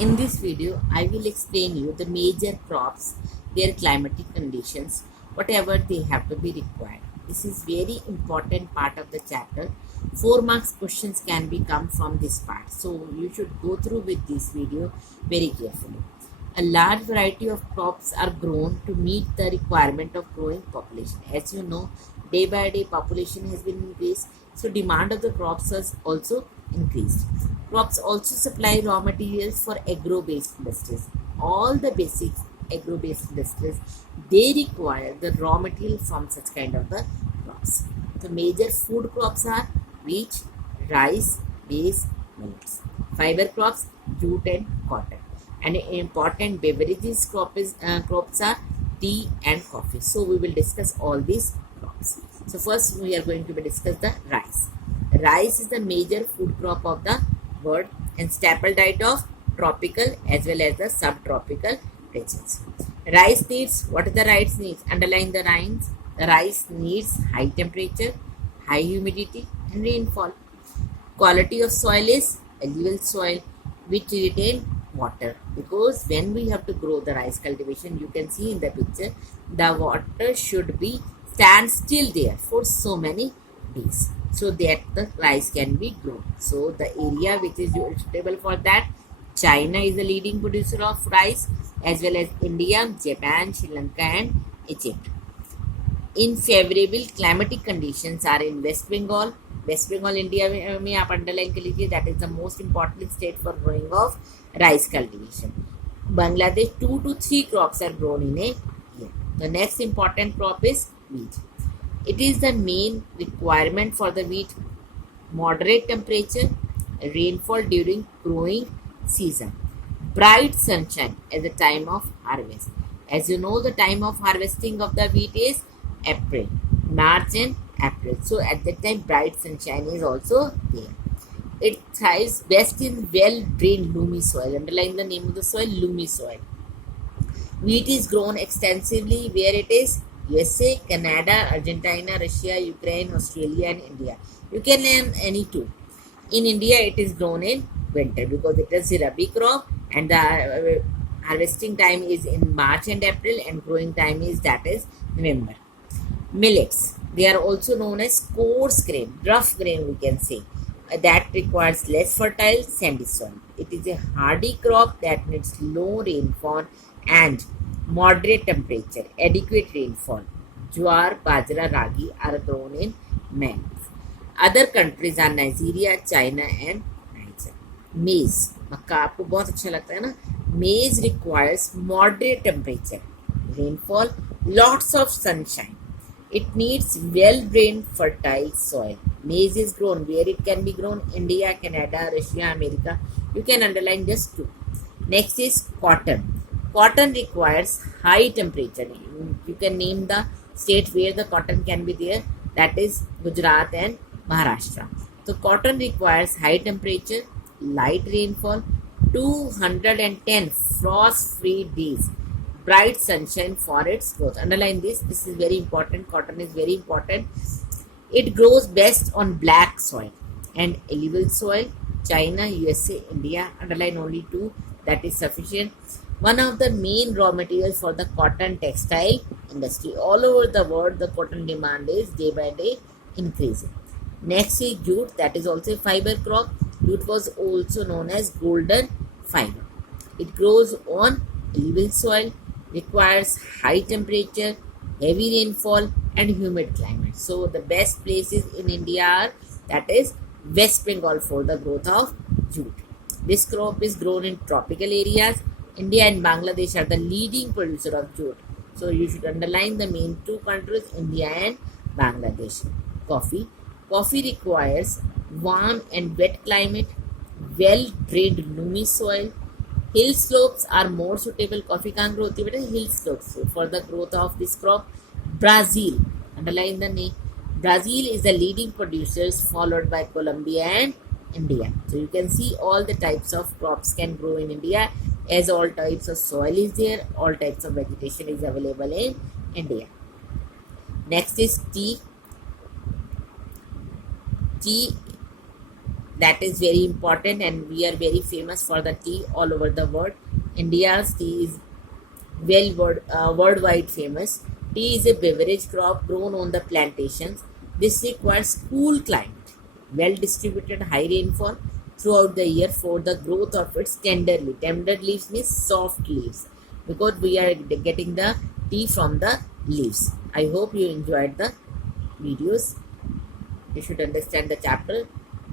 In this video, I will explain you the major crops, their climatic conditions, whatever they have to be required. This is very important part of the chapter. 4 marks questions can be come from this part. So you should go through with this video very carefully. A large variety of crops are grown to meet the requirement of growing population. As you know, day by day population has been increased, so demand of the crops has also increased. Crops also supply raw materials for agro-based industries. All the basic agro-based industries, they require the raw material from such kind of the crops. The major food crops are wheat, rice, maize, millets. Fiber crops, jute and cotton. And important beverages crops are tea and coffee. So we will discuss all these crops. So first we are going to discuss the rice. Rice is the major food crop of the world and staple diet of tropical as well as the subtropical regions. Rice needs, what is the rice needs? Underline the lines. The rice needs high temperature, high humidity and rainfall. Quality of soil is alluvial soil which retain water, because when we have to grow the rice cultivation, you can see in the picture the water should be stand still there for so many days so that the rice can be grown. So the area which is suitable for that, China is the leading producer of rice as well as India, Japan, Sri Lanka and Egypt. In favorable climatic conditions are in West Bengal. West Bengal India में आप underline कर लीजिए, that is the most important state for growing of rice cultivation. Bangladesh 2 to 3 crops are grown in a year. The next important crop is wheat. It is the main requirement for the wheat. Moderate temperature, rainfall during growing season, bright sunshine at the time of harvest. As you know, the time of harvesting of the wheat is April, March and April. So at that time bright sunshine is also there. It thrives best in well-drained loamy soil. Underline the name of the soil, loamy soil. Wheat is grown extensively where it is USA, Canada, Argentina, Russia, Ukraine, Australia and India. You can name any two. In India, it is grown in winter because it is a rabi crop and the harvesting time is in March and April and growing time is November. Millets, they are also known as coarse grain, rough grain we can say, that requires less fertile sandy soil. It is a hardy crop that needs low rainfall and moderate temperature, adequate rainfall. Jowar, bajra, ragi are grown in maize. Other countries are Nigeria, China and Niger. Maize, मक्का आपको बहुत अच्छा लगता है ना. Maize requires moderate temperature, rainfall, lots of sunshine. It needs well-drained fertile soil. Maize is grown where it can be grown: India, Canada, Russia, America. You can underline just two. Next is cotton. Cotton requires high temperature. You can name the state where the cotton can be there. That is Gujarat and Maharashtra. So cotton requires high temperature, light rainfall, 210 frost-free days, bright sunshine for its growth. Underline this. This is very important. Cotton is very important. It grows best on black soil and alluvial soil. China, USA, India. Underline only two. That is sufficient. One of the main raw materials for the cotton textile industry. All over the world, the cotton demand is day by day increasing. Next is jute. That is also a fiber crop. Jute was also known as golden fiber. It grows on alluvial soil, requires high temperature, heavy rainfall and humid climate. So the best places in India are, that is West Bengal for the growth of jute. This crop is grown in tropical areas. India and Bangladesh are the leading producer of jute. So you should underline the main two countries, India and Bangladesh. Coffee. Coffee requires warm and wet climate, well-drained loamy soil. Hill slopes are more suitable. Coffee can't grow होती है hill slopes for the growth of this crop. Brazil, underline the name. Brazil is the leading producers, followed by Colombia and India. So you can see all the types of crops can grow in India, as all types of soil is there, all types of vegetation is available in India. Next is tea. Tea That is very important, and we are very famous for the tea all over the world. India's tea is worldwide famous. Tea is a beverage crop grown on the plantations. This requires cool climate, well distributed high rainfall throughout the year for the growth of its tender leaves. Tender leaves means soft leaves, because we are getting the tea from the leaves. I hope you enjoyed the videos. You should understand the chapter.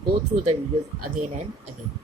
Go through the videos again and again.